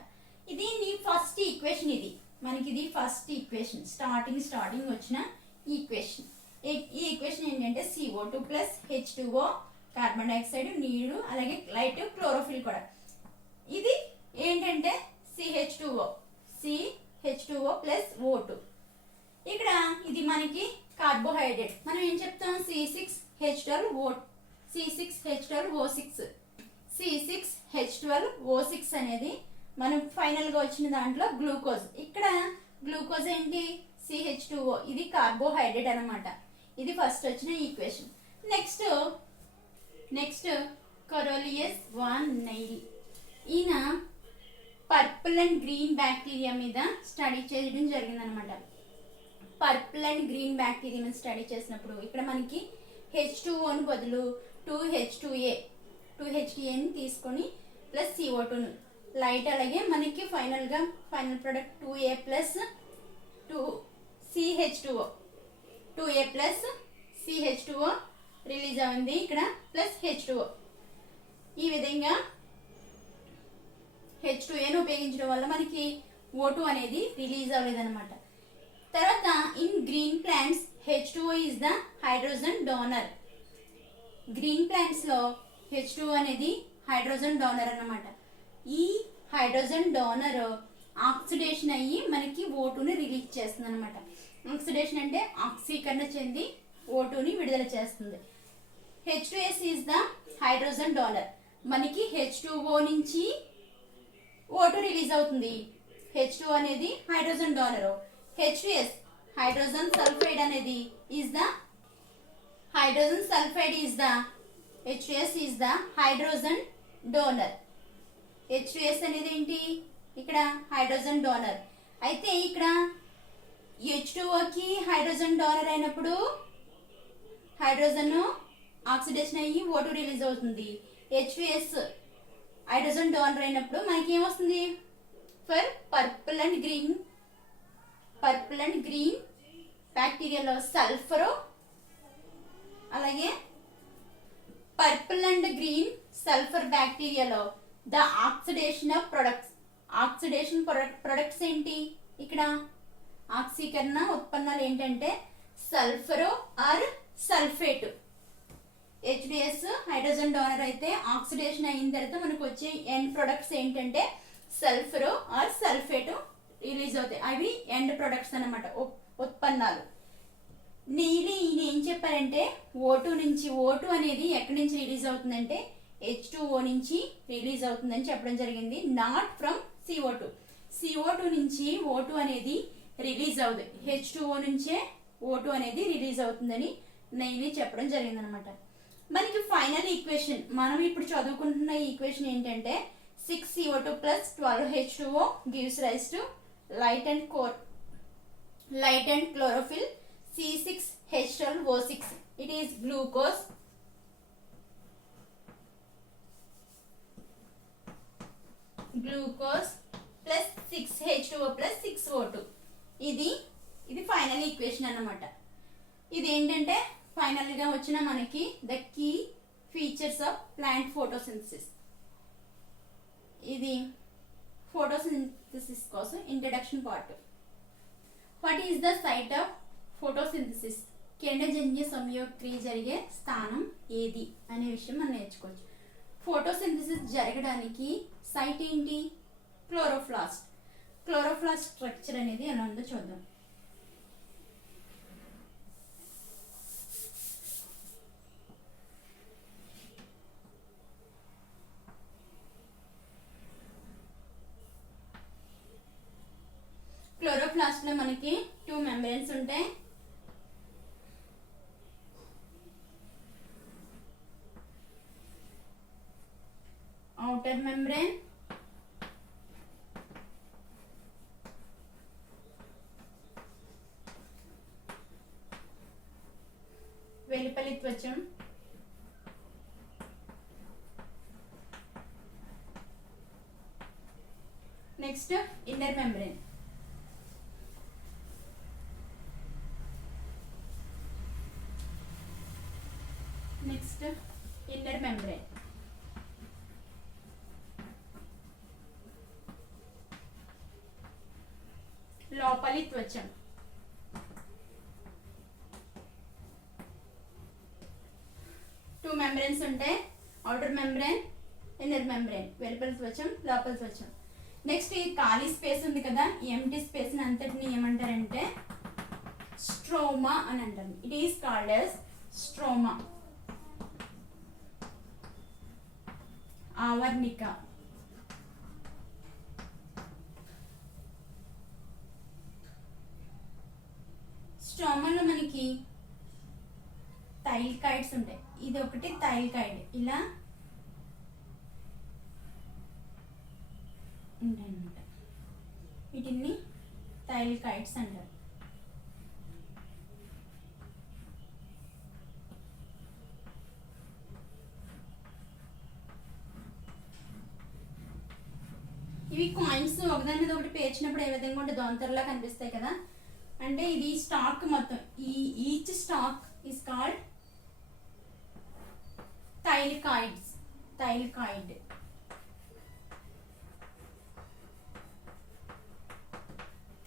ఇది నీ ఫస్ట్ ఈక్వేషన్. ఇది మనకి ఇది ఫస్ట్ ఈక్వేషన్, స్టార్టింగ్ వచ్చిన ఈక్వేషన్. ఈ ఈక్వేషన్ ఏంటంటే CO2 plus H2O, carbon dioxide, నీరు, అలాగే లైట్, క్లోరోఫిల్ కూడా. ఇది ఏంటంటే CH2O ప్లస్ O2. ఇక్కడ ఇది మనకి కార్బోహైడ్రేట్. మనం ఏం చెప్తాం, C6H12O6 అనేది మనం ఫైనల్ గా వచ్చిన దాంట్లో గ్లూకోజ్. ఇక్కడ గ్లూకోజ్ ఏంటి, CH2O, ఇది కార్బోహైడ్రేట్ అన్నమాట. ఇది ఫస్ట్ వచ్చిన equation. Next Cornelius van Niel. ఈయన పర్పుల్ అండ్ గ్రీన్ బ్యాక్టీరియా మీద స్టడీ చేయడం జరిగిందనమాట. Purple and green bacteria study చేసినప్పుడు ఇక్కడ మనకి H2O బదులు 2H2Aని తీసుకొని ప్లస్ CO2ను లైట్, అలాగే మనకి final product 2A plus 2A plus CH2O release అయింది ఇక్కడ ప్లస్ H2O. ఈ విధంగా H2Aను ఉపయోగించడం వల్ల మనకి O2 అనేది రిలీజ్ అవ్వలేదన్నమాట. తర్వాత in green plants H2O is the hydrogen donor. Green ప్లాంట్స్లో H2O అనేది హైడ్రోజన్ డోనర్ అన్నమాట. ఈ హైడ్రోజన్ డోనర్ ఆక్సిడేషన్ అయ్యి మనకి O2ని రిలీజ్ చేస్తుంది అనమాట. ఆక్సిడేషన్ అంటే ఆక్సీకరణ చెంది O2ని విడుదల చేస్తుంది. H2S is the hydrogen donor. మనకి H2O నుంచి O2 రిలీజ్ అవుతుంది. H2O అనేది hydrogen donor. H2S hydrogen sulphide అనేది is the H2S is the hydrogen donor. H2S అనేది ఏంటి, ఇక్కడ హైడ్రోజన్ డోనర్. అయితే ఇక్కడ H2Oకి హైడ్రోజన్ డోనర్ అయినప్పుడు హైడ్రోజన్ ఆక్సిడేషన్ అయ్యి O2 రిలీజ్ అవుతుంది. H2S హైడ్రోజన్ డోనర్ అయినప్పుడు మనకి ఏమొస్తుంది, ఫర్ పర్పుల్ అండ్ గ్రీన్ బ్యాక్టీరియాలో సల్ఫర్, అలాగే పర్పుల్ అండ్ గ్రీన్ సల్ఫర్ బ్యాక్టీరియాలో ద ఆక్సిడేషన్ ఆఫ్ ప్రొడక్ట్స్ ఏంటి, ఇక్కడ ఆక్సీకరణ ఉత్పన్నాలు ఏంటంటే sulphur or sulphate. H2S hydrogen donor అయితే ఆక్సిడేషన్ అయిన తర్వాత మనకు వచ్చే ఎండ్ ప్రొడక్ట్స్ ఏంటంటే సల్ఫర్ ఆర్ సల్ఫేట్ రిలీజ్ అవుతాయి. అవి ఎండ్ ప్రొడక్ట్స్ అన్నమాట, ఉత్పన్నాలు. ఈయన ఏం చెప్పారంటే O2 అనేది ఎక్కడి నుంచి రిలీజ్ అవుతుందంటే H2O నుంచి రిలీజ్ అవుతుందని చెప్పడం జరిగింది. నాట్ ఫ్రమ్ CO2 నుంచి O2 అనేది రిలీజ్ అవుతుంది. H2O నుంచే O2 అనేది రిలీజ్ అవుతుందని నేను చెప్పడం జరిగింది అనమాట. మనకి ఫైనల్ ఈక్వేషన్ మనం ఇప్పుడు చదువుకుంటున్న ఈక్వేషన్ ఏంటంటే 6CO2 plus 12H2O gives rise to light and chlorophyll C6H12O6. It is glucose plus 6H2O plus 6O2. ఇది ఫైనల్ ఈక్వేషన్ అన్నమాట. ఇది ఏంటంటే ఫైనల్ గా వచ్చిన మనకి the key features of plant photosynthesis. ఇది ఫోటోసింథసిస్ కోసం introduction part. What is the site of photosynthesis? కిరణజన్య సంయోగక్రియ జరిగే స్థానం ఏది అనే విషయం మనం నేర్చుకోవచ్చు. ఫోటోసింథసిస్ జరగడానికి సైట్ ఏంటి? క్లోరోప్లాస్ట్. క్లోరోప్లాస్ట్ స్ట్రక్చర్ అనేది ఎలా ఉందో చూద్దాం. క్లోరోప్లాస్ట్ లో మనకి 2 మెంబ్రేన్స్ ఉంటాయి. outer membrane, వెలుపలి త్వచం, next inner membrane. Next inner membrane. లోపలి త్వచం. టూ మెంబ్రేన్స్ ఉంటాయి, అవుటర్ మెంబ్రేన్, ఇన్నర్ మెంబ్రేన్. వెలుపలి త్వచం, లోపలి త్వచం. నెక్స్ట్ ఈ ఖాళీ స్పేస్ ఉంది కదా, ఎంటీ స్పేస్ అంతటిని ఏమంటారంటే స్ట్రోమా అని అంటారు. It is called as stroma. ఆవర్ణిక. స్ట్రోమాలో మనకి థైల్కాయిడ్స్ ఉంటాయి. ఇది ఒకటి థైల్కాయిడ్, ఇలా ఉంటాయన్నమాట. వీటిని థైల్కాయిడ్స్ అంటారు. ఇవి కాయిన్స్ ఒకదాని మీద ఒకటి పేర్చినప్పుడు ఏ విధంగా ఉంటే దొంతరలా కనిపిస్తాయి కదా, అంటే ఇది స్టాక్ మొత్తం. Each stack is called thylakoids. Thylakoid.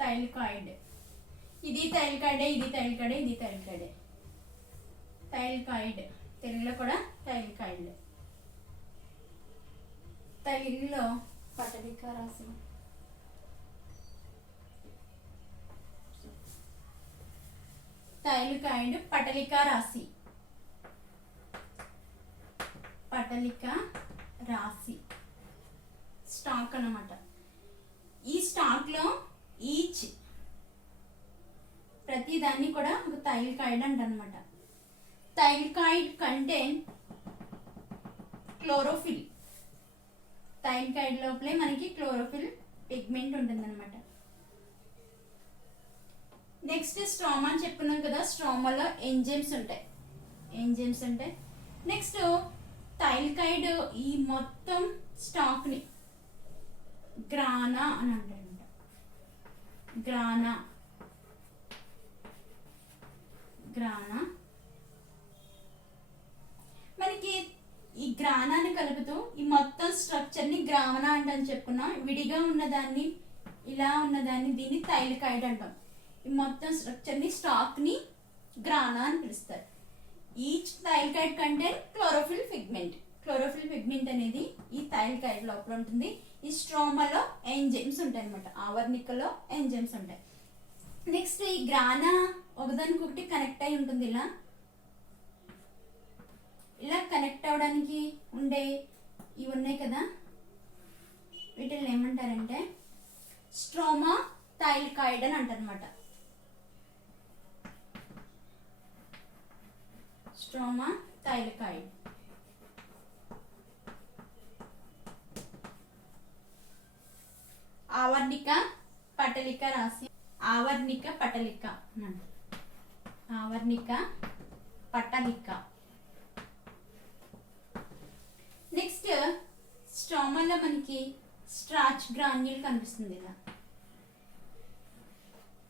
Thylakoid. ఇది థైలికాయిడే, ఇది థైలికాయిడే, ఇది థైలికాయిడే. థైలికాయిడ్ తెలుగులో కూడా థైలికాయిడ్. తెలుగులో పటలిక రాసి. థైలికాయిడ్ పటలిక రాశి. పటలిక రాశి స్టాక్ అన్నమాట. ఈ స్టాక్ లో ఈచ్ ప్రతి దాన్ని కూడా ఒక థైలికాయిడ్ అంటనమాట. థైలికాయిడ్ కంటైన్ క్లోరోఫిల్. థైలికాయిడ్ లోపలే మనకి క్లోరోఫిల్ పిగ్మెంట్ ఉంటుందన్నమాట. నెక్స్ట్ స్ట్రోమా అని చెప్పుకున్నాం కదా, స్ట్రోమాలో ఎంజైమ్స్ ఉంటాయి. ఎంజైమ్స్ ఉంటాయి. నెక్స్ట్ థైలికాయిడ్ ఈ మొత్తం స్టాక్ని గ్రానా అని అంటారంట. గ్రానా. గ్రానా మనకి ఈ గ్రానాన్ని కలుపుతూ ఈ మొత్తం స్ట్రక్చర్ని గ్రామనా అంటని చెప్పుకున్నాం. విడిగా ఉన్నదాన్ని, ఇలా ఉన్నదాన్ని దీన్ని థైలికాయిడ్ అంటాం. ఈ మొత్తం స్ట్రక్చర్ని, స్టాక్ని గ్రానా అని పిలుస్తారు. Each thylakoid contain chlorophyll pigment. Chlorophyll pigment అనేది ఈ థైలికాయిడ్ లోపల ఉంటుంది. ఈ స్ట్రోమాలో ఎంజైమ్స్ ఉంటాయి అనమాట. ఆవర్నికలో ఎంజైమ్స్ ఉంటాయి. నెక్స్ట్ ఈ గ్రానా ఒకదానికొకటి కనెక్ట్ అయి ఉంటుంది. ఇలా కనెక్ట్ అవ్వడానికి ఉండే ఇవి ఉన్నాయి కదా, వీటిని ఏమంటారంటే స్ట్రోమా థైలికాయిడ్ అని అంటారు అనమాట. స్ట్రోమా థైలికాయిడ్. ఆవర్నిక పటలిక రాశి. ఆవర్నిక పటలిక. ఆవర్నిక పటలిక. నెక్స్ట్ స్ట్రోమాలో మనకి స్టార్చ్ గ్రాన్యూల్ కనిపిస్తుంది ఇలా.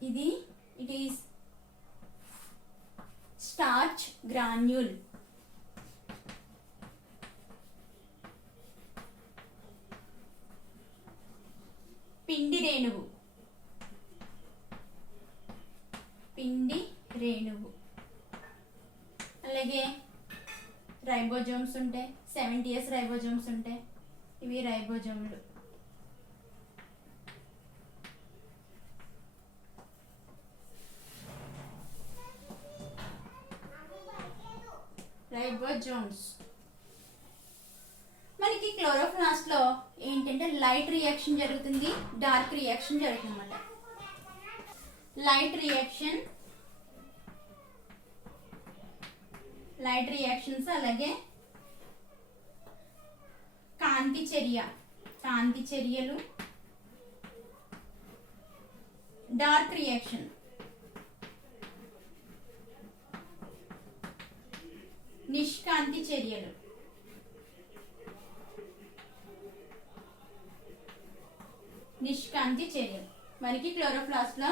ఇది ఇట్ ఈస్ స్టార్చ్ గ్రాన్యూల్. పిండి రేణువు. పిండి రేణువు. అలాగే రైబోజోమ్స్ ఉంటాయి. 70s రైబోజోమ్స్ ఉంటాయి. ఇవి రైబోజోములు. రైబోజోమ్స్. మనకి క్లోరోప్లాస్ట్ లో ఏంటంటే లైట్ రియాక్షన్ జరుగుతుంది, డార్క్ రియాక్షన్ జరుగుతుంది అన్నమాట. లైట్ రియాక్షన్, లైట్ రియాక్షన్స్, అలాగే కాంతి చర్య, కాంతి చర్యలు, డార్క్ రియాక్షన్, నిష్కాంతి చర్యలు. నిష్కాంతి చర్యలు. మనకి క్లోరోప్లాస్ట్ లో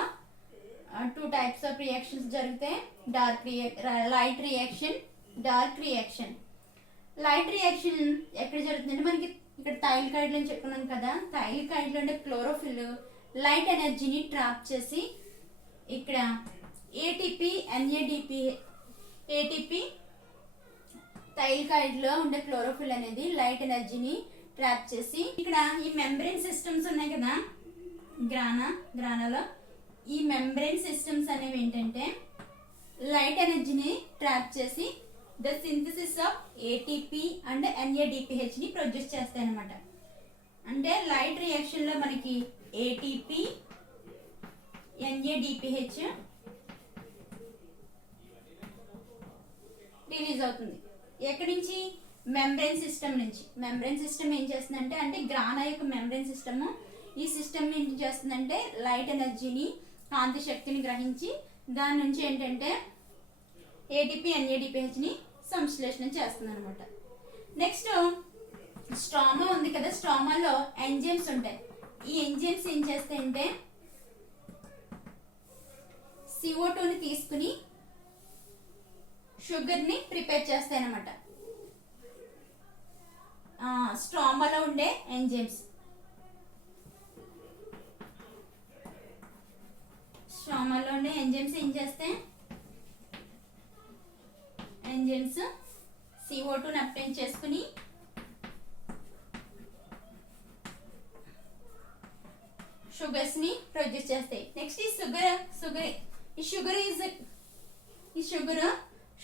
2 types ఆఫ్ రియాక్షన్స్ జరుగుతాయి. Light reaction, dark reaction. Light reaction ఎక్కడ జరుగుతుందంటే మనకి ఇక్కడ థైలికాయిడ్ అని చెప్పుకున్నాం కదా, థైలికాయిడ్ లో ఉండే క్లోరోఫిల్ లైట్ ఎనర్జీని ట్రాప్ చేసి ఇక్కడ ఏటీపీ, ఎన్ఏడిపి, ఏటీపీ థైలికాయిడ్ లో ఉండే క్లోరోఫిల్ అనేది లైట్ ఎనర్జీని ట్రాప్ చేసి ఇక్కడ ఈ మెంబ్రెయిన్ సిస్టమ్స్ ఉన్నాయి కదా గ్రానాలో, ఈ మెంబ్రెయిన్ సిస్టమ్స్ అనేవి ఏంటంటే లైట్ ఎనర్జీని ట్రాప్ చేసి the synthesis of ATP and NADPH ని ప్రొడ్యూస్ చేస్తాయి అన్నమాట. అంటే లైట్ రియాక్షన్ లో మనకి ఏటీపీ, ఎన్ఏడిపిహెచ్ రిలీజ్ అవుతుంది. ఎక్కడి నుంచి? మెంబ్రెయిన్ సిస్టమ్ నుంచి. మెంబ్రెయిన్ సిస్టమ్ ఏం చేస్తుందంటే, అంటే గ్రానా యొక్క మెంబ్రెయిన్ సిస్టమ్, ఈ సిస్టమ్ ఏం చేస్తుందంటే లైట్ ఎనర్జీని, కాంతి శక్తిని గ్రహించి దాని నుంచి ఏంటంటే ఏటీపీ, ఎన్ఏడిపిహెచ్ ని సంశ్లేషణ చేస్తుంది అనమాట. నెక్స్ట్ స్ట్రోమా ఉంది కదా, స్ట్రోమాలో ఎంజైమ్స్ ఉంటాయి. ఈ ఎంజైమ్స్ ఏం చేస్తాయంటే CO2ని తీసుకుని షుగర్ని ప్రిపేర్ చేస్తాయి అన్నమాట. స్ట్రామాలో ఉండే ఎంజైమ్స్ ఏం చేస్తాయి, ఎంజైమ్స్ CO2ని అప్టైన్ చేసుకుని షుగర్స్ ని ప్రొడ్యూస్ చేస్తాయి. నెక్స్ట్ ఈ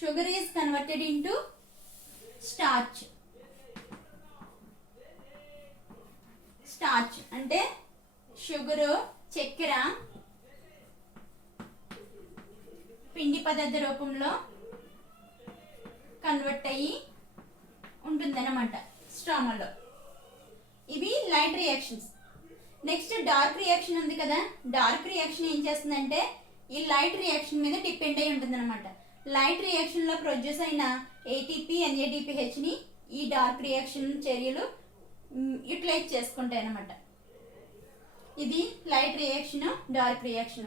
sugar is converted into starch అంటే షుగర్ చక్కెర పిండి పదార్థ రూపంలో కన్వర్ట్ అయ్యి ఉంటుందన్నమాట స్ట్రామాలో. ఇవి light reactions. Next dark reaction ఉంది కదా, డార్క్ రియాక్షన్ ఏం చేస్తుందంటే ఈ లైట్ రియాక్షన్ మీద డిపెండ్ అయి ఉంటుంది అనమాట. లైట్ రియాక్షన్ లో ప్రొడ్యూస్ అయిన ATP NADPH ని ఈ డార్క్ రియాక్షన్ చర్యలు యూటిలైజ్ చేసుకుంటాయి అన్నమాట. ఇది లైట్ రియాక్షన్, డార్క్ రియాక్షన్.